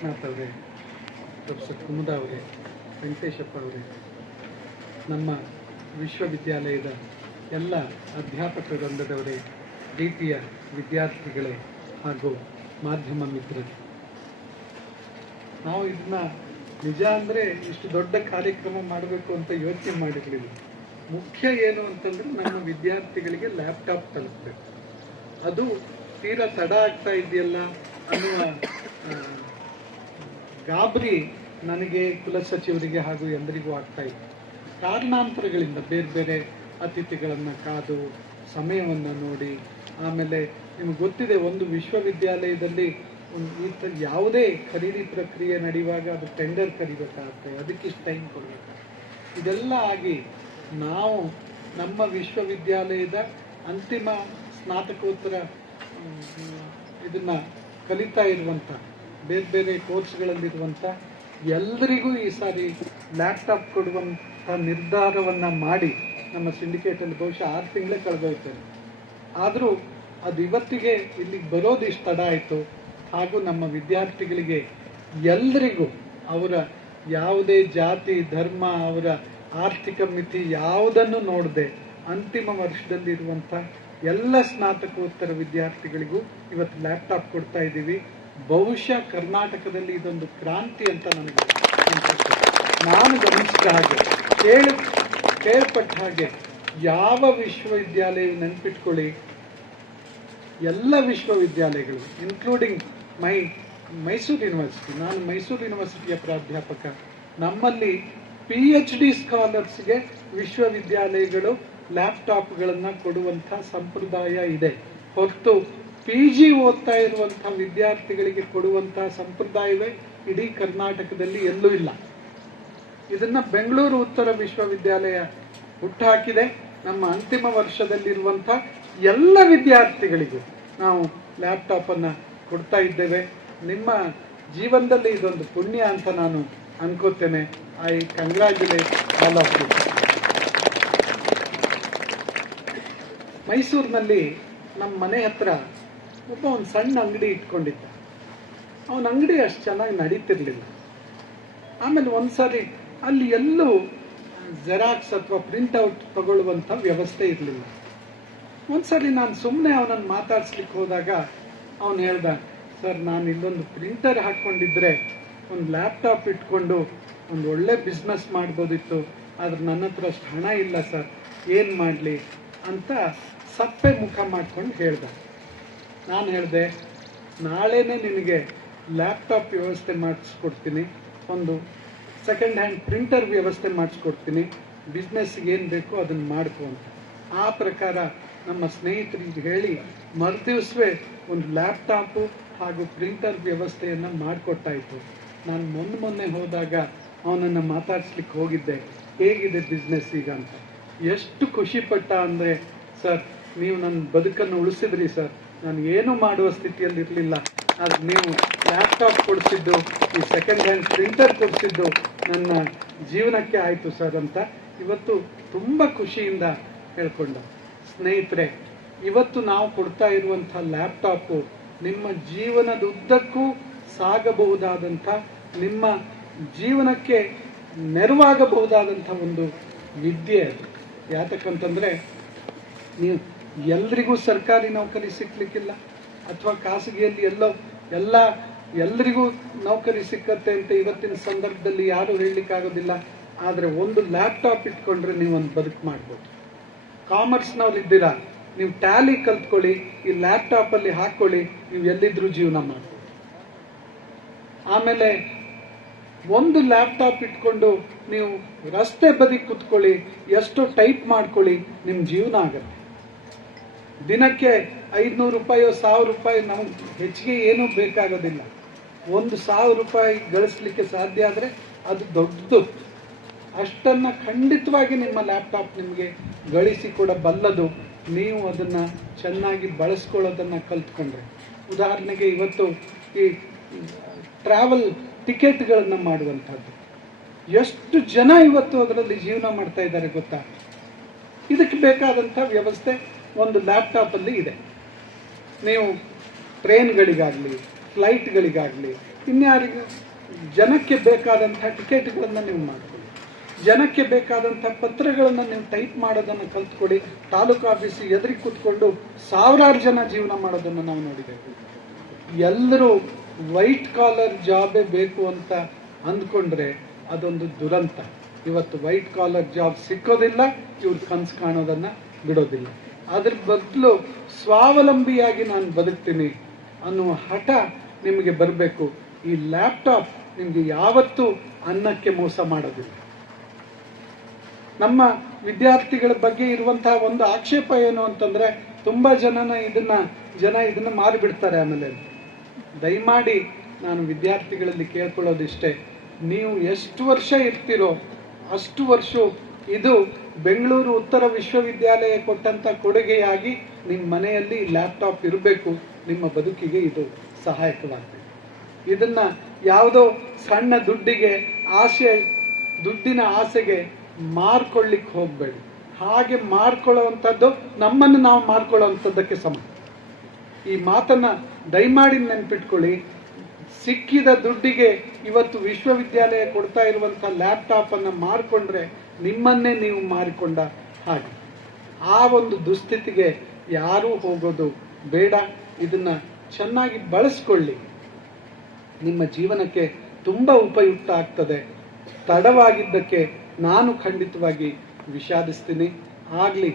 ಗೋರಖ್ನಾಥ್ ಅವರೇ, ಪ್ರೊಫೆಸರ್ ಕುಮುದ ಅವರೇ, ವೆಂಕಟೇಶಪ್ಪ ಅವರೇ, ನಮ್ಮ ವಿಶ್ವವಿದ್ಯಾಲಯದ ಎಲ್ಲ ಅಧ್ಯಾಪಕ ವೃಂದದವರೇ, ಪ್ರೀತಿಯ ವಿದ್ಯಾರ್ಥಿಗಳೇ ಹಾಗೂ ಮಾಧ್ಯಮ ಮಿತ್ರರು, ನಾವು ಇದನ್ನ ನಿಜ ಅಂದರೆ ಇಷ್ಟು ದೊಡ್ಡ ಕಾರ್ಯಕ್ರಮ ಮಾಡಬೇಕು ಅಂತ ಯೋಚನೆ ಮಾಡಿರಲಿಲ್ಲ. ಮುಖ್ಯ ಏನು ಅಂತಂದ್ರೆ ನಮ್ಮ ವಿದ್ಯಾರ್ಥಿಗಳಿಗೆ ಲ್ಯಾಪ್ಟಾಪ್ ತಲುಪಬೇಕು. ಅದು ತೀರಾ ತಡ ಆಗ್ತಾ ಇದೆಯಲ್ಲ ಅನ್ನುವ ಗಾಬರಿ ನನಗೆ, ಕುಲಸಚಿವರಿಗೆ ಹಾಗೂ ಎಲ್ಲರಿಗೂ ಆಗ್ತಾ ಇತ್ತು. ಕಾರಣಾಂತರಗಳಿಂದ ಬೇರೆ ಬೇರೆ ಅತಿಥಿಗಳನ್ನು ಕಾದು ಸಮಯವನ್ನು ನೋಡಿ, ಆಮೇಲೆ ನಿಮ್ಗೆ ಗೊತ್ತಿದೆ, ಒಂದು ವಿಶ್ವವಿದ್ಯಾಲಯದಲ್ಲಿ ಯಾವುದೇ ಖರೀದಿ ಪ್ರಕ್ರಿಯೆ ನಡೆಯುವಾಗ ಅದು ಟೆಂಡರ್ ಕರಿಬೇಕಾಗುತ್ತೆ, ಅದಕ್ಕಿಷ್ಟು ಟೈಮ್ ಕೊಡಬೇಕು. ಇದೆಲ್ಲ ಆಗಿ ನಾವು ನಮ್ಮ ವಿಶ್ವವಿದ್ಯಾಲಯದ ಅಂತಿಮ ಸ್ನಾತಕೋತ್ತರ ಇದನ್ನು ಕಲಿತಾ ಇರುವಂಥ ಬೇರೆ ಬೇರೆ ಕೋರ್ಸ್ಗಳಲ್ಲಿರುವಂಥ ಎಲ್ಲರಿಗೂ ಈ ಸಾರಿ ಲ್ಯಾಪ್ಟಾಪ್ ಕೊಡುವಂಥ ನಿರ್ಧಾರವನ್ನು ಮಾಡಿ ನಮ್ಮ ಸಿಂಡಿಕೇಟಲ್ಲಿ ಬಹುಶಃ 6 ತಿಂಗಳೇ ಕಳೆದೋಯ್ತೇನೆ. ಆದರೂ ಅದು ಇವತ್ತಿಗೆ ಇಲ್ಲಿಗೆ ಬರೋದು ಇಷ್ಟು ತಡ ಆಯಿತು. ಹಾಗೂ ನಮ್ಮ ವಿದ್ಯಾರ್ಥಿಗಳಿಗೆ ಎಲ್ಲರಿಗೂ ಅವರ ಯಾವುದೇ ಜಾತಿ, ಧರ್ಮ, ಅವರ ಆರ್ಥಿಕ ಮಿತಿ ಯಾವುದನ್ನು ನೋಡದೆ ಅಂತಿಮ ವರ್ಷದಲ್ಲಿರುವಂಥ ಎಲ್ಲ ಸ್ನಾತಕೋತ್ತರ ವಿದ್ಯಾರ್ಥಿಗಳಿಗೂ ಇವತ್ತು ಲ್ಯಾಪ್ಟಾಪ್ ಕೊಡ್ತಾ ಇದ್ದೀವಿ. ಬಹುಶಃ ಕರ್ನಾಟಕದಲ್ಲಿ ಇದೊಂದು ಕ್ರಾಂತಿ ಅಂತ ನನಗೆ ಅನ್ಸುತ್ತೆ. ನಾನು ಗಮನಿಸಿದ ಹಾಗೆ, ಕೇಳ್ಪಟ್ಟ ಹಾಗೆ ಯಾವ ವಿಶ್ವವಿದ್ಯಾಲಯ, ನೆನ್ಪಿಟ್ಕೊಳ್ಳಿ, ಎಲ್ಲ ವಿಶ್ವವಿದ್ಯಾಲಯಗಳು ಇನ್ಕ್ಲೂಡಿಂಗ್ ಮೈಸೂರು ಯೂನಿವರ್ಸಿಟಿ, ನಾನು ಮೈಸೂರು ಯೂನಿವರ್ಸಿಟಿಯ ಪ್ರಾಧ್ಯಾಪಕ, ನಮ್ಮಲ್ಲಿ PhD ಸ್ಕಾಲರ್ಸ್ಗೆ ವಿಶ್ವವಿದ್ಯಾಲಯಗಳು ಲ್ಯಾಪ್ಟಾಪ್ಗಳನ್ನು ಕೊಡುವಂಥ ಸಂಪ್ರದಾಯ ಇದೆ. ಹೊರತು PG ಓದ್ತಾ ಇರುವಂಥ ವಿದ್ಯಾರ್ಥಿಗಳಿಗೆ ಕೊಡುವಂಥ ಸಂಪ್ರದಾಯವೇ ಇಡೀ ಕರ್ನಾಟಕದಲ್ಲಿ ಎಲ್ಲೂ ಇಲ್ಲ. ಇದನ್ನ ಬೆಂಗಳೂರು ಉತ್ತರ ವಿಶ್ವವಿದ್ಯಾಲಯ ಹುಟ್ಟುಹಾಕಿದೆ. ನಮ್ಮ ಅಂತಿಮ ವರ್ಷದಲ್ಲಿರುವಂಥ ಎಲ್ಲ ವಿದ್ಯಾರ್ಥಿಗಳಿಗೂ ನಾವು ಲ್ಯಾಪ್ಟಾಪನ್ನು ಕೊಡ್ತಾ ಇದ್ದೇವೆ. ನಿಮ್ಮ ಜೀವನದಲ್ಲಿ ಇದೊಂದು ಪುಣ್ಯ ಅಂತ ನಾನು ಅನ್ಕೋತೇನೆ. I congratulate all of you. ಮೈಸೂರಿನಲ್ಲಿ ನಮ್ಮ ಮನೆ ಹತ್ರ ಒಂದು ಸಣ್ಣ ಅಂಗಡಿ ಇಟ್ಕೊಂಡಿದ್ದ. ಅವನ ಅಂಗಡಿ ಅಷ್ಟು ಚೆನ್ನಾಗಿ ನಡೀತಿರ್ಲಿಲ್ಲ. ಆಮೇಲೆ ಒಂದ್ಸಾರಿ ಅಲ್ಲಿ ಎಲ್ಲೂ ಜೆರಾಕ್ಸ್ ಅಥವಾ ಪ್ರಿಂಟ್ಔಟ್ ತಗೊಳ್ಳುವಂಥ ವ್ಯವಸ್ಥೆ ಇರಲಿಲ್ಲ. ಒಂದ್ಸರಿ ನಾನು ಸುಮ್ಮನೆ ಅವನನ್ನು ಮಾತಾಡ್ಸ್ಲಿಕ್ಕೆ ಹೋದಾಗ ಅವನು ಹೇಳ್ದ, ಸರ್, ನಾನು ಇಲ್ಲೊಂದು ಪ್ರಿಂಟರ್ ಹಾಕ್ಕೊಂಡಿದ್ರೆ ಒಂದು ಲ್ಯಾಪ್ಟಾಪ್ ಇಟ್ಕೊಂಡು ಒಂದು ಒಳ್ಳೆ ಬಿಸ್ನೆಸ್ ಮಾಡ್ಬೋದಿತ್ತು, ಆದ್ರೆ ನನ್ನ ಹತ್ರ ಅಷ್ಟು ಹಣ ಇಲ್ಲ ಸರ್, ಏನು ಮಾಡಲಿ ಅಂತ ಸಪ್ಪೆ ಮುಖ ಮಾಡ್ಕೊಂಡು ಹೇಳ್ದ. ನಾನು ಹೇಳಿದೆ, ನಾಳೆನೇ ನಿನಗೆ ಲ್ಯಾಪ್ಟಾಪ್ ವ್ಯವಸ್ಥೆ ಮಾಡಿಸ್ಕೊಡ್ತೀನಿ, ಒಂದು ಸೆಕೆಂಡ್ ಹ್ಯಾಂಡ್ ಪ್ರಿಂಟರ್ ವ್ಯವಸ್ಥೆ ಮಾಡಿಸ್ಕೊಡ್ತೀನಿ, ಬಿಸ್ನೆಸ್ಗೆ ಏನು ಬೇಕೋ ಅದನ್ನು ಮಾಡ್ಕೊ ಅಂತ. ಆ ಪ್ರಕಾರ ನಮ್ಮ ಸ್ನೇಹಿತರಿಗೆ ಹೇಳಿ ಮರುದಿವಸವೇ ಒಂದು ಲ್ಯಾಪ್ಟಾಪು ಹಾಗೂ ಪ್ರಿಂಟರ್ ವ್ಯವಸ್ಥೆಯನ್ನು ಮಾಡಿಕೊಟ್ಟಾಯಿತು. ನಾನು ಮೊನ್ನೆ ಹೋದಾಗ ಅವನನ್ನು ಮಾತಾಡ್ಸ್ಲಿಕ್ಕೆ ಹೋಗಿದ್ದೆ, ಹೇಗಿದೆ ಬಿಸ್ನೆಸ್ ಈಗ ಅಂತ. ಎಷ್ಟು ಖುಷಿಪಟ್ಟ ಅಂದರೆ, ಸರ್, ನೀವು ನನ್ನ ಬದುಕನ್ನು ಉಳಿಸಿದ್ರಿ ಸರ್, ನಾನು ಏನೂ ಮಾಡುವ ಸ್ಥಿತಿಯಲ್ಲಿ ಇರಲಿಲ್ಲ, ಆದರೆ ನೀವು ಲ್ಯಾಪ್ಟಾಪ್ ಕೊಡಿಸಿದ್ದು, ಈ ಸೆಕೆಂಡ್ ಹ್ಯಾಂಡ್ ಪ್ರಿಂಟರ್ ಕೊಡಿಸಿದ್ದು ನನ್ನ ಜೀವನಕ್ಕೆ ಆಯಿತು ಸರ್ ಅಂತ ಇವತ್ತು ತುಂಬ ಖುಷಿಯಿಂದ ಹೇಳ್ಕೊಂಡ. ಸ್ನೇಹಿತರೆ, ಇವತ್ತು ನಾವು ಕೊಡ್ತಾ ಇರುವಂಥ ಲ್ಯಾಪ್ಟಾಪು ನಿಮ್ಮ ಜೀವನದ ಉದ್ದಕ್ಕೂ ಸಾಗಬಹುದಾದಂಥ, ನಿಮ್ಮ ಜೀವನಕ್ಕೆ ನೆರವಾಗಬಹುದಾದಂಥ ಒಂದು ವಿದ್ಯೆ ಅದು. ಯಾತಕ್ಕಂತಂದರೆ, ನೀವು ಎಲ್ರಿಗೂ ಸರ್ಕಾರಿ ನೌಕರಿ ಸಿಕ್ಲಿಕ್ಕಿಲ್ಲ, ಅಥವಾ ಖಾಸಗಿಯಲ್ಲಿ ಎಲ್ಲರಿಗೂ ನೌಕರಿ ಸಿಕ್ಕತ್ತೆ ಅಂತ ಇವತ್ತಿನ ಸಂದರ್ಭದಲ್ಲಿ ಯಾರೂ ಹೇಳಲಿಕ್ಕಾಗೋದಿಲ್ಲ. ಆದರೆ ಒಂದು ಲ್ಯಾಪ್ಟಾಪ್ ಇಟ್ಕೊಂಡ್ರೆ ನೀವು ಒಂದು ಬದುಕು ಮಾಡ್ಬೋದು. ಕಾಮರ್ಸ್ನವ್ರಿದ್ದೀರಾ, ನೀವು ಟ್ಯಾಲಿ ಕಲ್ತ್ಕೊಳ್ಳಿ, ಈ ಲ್ಯಾಪ್ಟಾಪಲ್ಲಿ ಹಾಕ್ಕೊಳ್ಳಿ, ನೀವು ಎಲ್ಲಿದ್ರೂ ಜೀವನ ಮಾಡ್ಬೋದು. ಆಮೇಲೆ ಒಂದು ಲ್ಯಾಪ್ಟಾಪ್ ಇಟ್ಕೊಂಡು ನೀವು ರಸ್ತೆ ಬದಿ ಕೂತ್ಕೊಳ್ಳಿ, ಎಷ್ಟೋ ಟೈಪ್ ಮಾಡ್ಕೊಳ್ಳಿ, ನಿಮ್ಮ ಜೀವನ ಆಗುತ್ತೆ. ದಿನಕ್ಕೆ 500 ರೂಪಾಯಿ 1000 ರೂಪಾಯಿ ನಮಗೆ ಹೆಚ್ಚಿಗೆ ಏನೂ ಬೇಕಾಗೋದಿಲ್ಲ. 1,000 ರೂಪಾಯಿ ಗಳಿಸ್ಲಿಕ್ಕೆ ಸಾಧ್ಯ ಆದರೆ ಅದು ದೊಡ್ಡದು. ಅಷ್ಟನ್ನು ಖಂಡಿತವಾಗಿ ನಿಮ್ಮ ಲ್ಯಾಪ್ಟಾಪ್ ನಿಮಗೆ ಗಳಿಸಿಕೊಡಬಲ್ಲದು, ನೀವು ಅದನ್ನು ಚೆನ್ನಾಗಿ ಬಳಸ್ಕೊಳ್ಳೋದನ್ನು ಕಲ್ತ್ಕೊಂಡ್ರೆ. ಉದಾಹರಣೆಗೆ ಇವತ್ತು ಈ ಟ್ರಾವೆಲ್ ಟಿಕೆಟ್ಗಳನ್ನು ಮಾಡುವಂಥದ್ದು, ಎಷ್ಟು ಜನ ಇವತ್ತು ಅದರಲ್ಲಿ ಜೀವನ ಮಾಡ್ತಾ ಇದ್ದಾರೆ ಗೊತ್ತಾ? ಇದಕ್ಕೆ ಬೇಕಾದಂಥ ವ್ಯವಸ್ಥೆ ಒಂದು ಲ್ಯಾಪ್ಟಾಪಲ್ಲಿ ಇದೆ. ನೀವು ಟ್ರೈನ್ಗಳಿಗಾಗಲಿ, ಫ್ಲೈಟ್ಗಳಿಗಾಗಲಿ, ಇನ್ಯಾರಿಗೆ ಜನಕ್ಕೆ ಬೇಕಾದಂಥ ಟಿಕೆಟ್ಗಳನ್ನು ನೀವು ಮಾಡ್ಕೊಳ್ಳಿ, ಜನಕ್ಕೆ ಬೇಕಾದಂಥ ಪತ್ರಗಳನ್ನು ನೀವು ಟೈಪ್ ಮಾಡೋದನ್ನು ಕಲ್ತ್ಕೊಡಿ. ತಾಲೂಕು ಆಫೀಸ್ ಎದುರಿಗೆ ಕೂತ್ಕೊಂಡು ಸಾವಿರಾರು ಜನ ಜೀವನ ಮಾಡೋದನ್ನು ನಾವು ನೋಡಿದ್ದೇವೆ. ಎಲ್ಲರೂ ವೈಟ್ ಕಾಲರ್ ಜಾಬೇ ಬೇಕು ಅಂತ ಅಂದ್ಕೊಂಡ್ರೆ ಅದೊಂದು ದುರಂತ. ಇವತ್ತು ವೈಟ್ ಕಾಲರ್ ಜಾಬ್ ಸಿಕ್ಕೋದಿಲ್ಲ, ಇವ್ರು ಕನಸು ಕಾಣೋದನ್ನು ಬಿಡೋದಿಲ್ಲ. ಅದ್ರ ಬದಲು ಸ್ವಾವಲಂಬಿಯಾಗಿ ನಾನು ಬದುಕ್ತೀನಿ ಅನ್ನುವ ಹಠ ನಿಮಗೆ ಬರಬೇಕು. ಈ ಲ್ಯಾಪ್ಟಾಪ್ ನಿಮಗೆ ಯಾವತ್ತೂ ಅನ್ನಕ್ಕೆ ಮೋಸ ಮಾಡೋದಿಲ್ಲ. ನಮ್ಮ ವಿದ್ಯಾರ್ಥಿಗಳ ಬಗ್ಗೆ ಇರುವಂತಹ ಒಂದು ಆಕ್ಷೇಪ ಏನು ಅಂತಂದ್ರೆ, ತುಂಬಾ ಜನ ಇದನ್ನ ಮಾರಿಬಿಡ್ತಾರೆ. ಆಮೇಲೆ ದಯಮಾಡಿ ನಾನು ವಿದ್ಯಾರ್ಥಿಗಳಲ್ಲಿ ಕೇಳ್ಕೊಳ್ಳೋದಿಷ್ಟೇ, ನೀವು ಎಷ್ಟು ವರ್ಷ ಇರ್ತೀರೋ ಅಷ್ಟು ವರ್ಷ ಇದು ಬೆಂಗಳೂರು ಉತ್ತರ ವಿಶ್ವವಿದ್ಯಾಲಯ ಕೊಟ್ಟಂತ ಕೊಡುಗೆಯಾಗಿ ನಿಮ್ಮ ಮನೆಯಲ್ಲಿ ಲ್ಯಾಪ್ಟಾಪ್ ಇರಬೇಕು. ನಿಮ್ಮ ಬದುಕಿಗೆ ಇದು ಸಹಾಯಕವಾಗ್ತದೆ. ಇದನ್ನ ಯಾವುದೋ ಸಣ್ಣ ದುಡ್ಡಿನ ಆಸೆಗೆ ಮಾರ್ಕೊಳ್ಳಿಕ್ಕೆ ಹೋಗ್ಬೇಡಿ. ಹಾಗೆ ಮಾರ್ಕೊಳ್ಳುವಂಥದ್ದು ನಮ್ಮನ್ನು ನಾವು ಮಾರ್ಕೊಳ್ಳುವಂಥದ್ದಕ್ಕೆ ಸಮ. ಈ ಮಾತನ್ನ ದಯಮಾಡಿ ನೆನ್ಪಿಟ್ಕೊಳ್ಳಿ. ಸಿಕ್ಕಿದ ದುಡ್ಡಿಗೆ ಇವತ್ತು ವಿಶ್ವವಿದ್ಯಾಲಯ ಕೊಡ್ತಾ ಇರುವಂಥ ಲ್ಯಾಪ್ಟಾಪ್ ಅನ್ನು ಮಾರ್ಕೊಂಡ್ರೆ ನಿಮ್ಮನ್ನೇ ನೀವು ಮಾರಿಕೊಂಡ ಹಾಗೆ. ಆ ಒಂದು ದುಸ್ಥಿತಿಗೆ ಯಾರೂ ಹೋಗೋದು ಬೇಡ. ಇದನ್ನ ಚೆನ್ನಾಗಿ ಬಳಸ್ಕೊಳ್ಳಿ, ನಿಮ್ಮ ಜೀವನಕ್ಕೆ ತುಂಬಾ ಉಪಯುಕ್ತ ಆಗ್ತದೆ. ತಡವಾಗಿದ್ದಕ್ಕೆ ನಾನು ಖಂಡಿತವಾಗಿ ವಿಷಾದಿಸ್ತೀನಿ. ಆಗ್ಲಿ,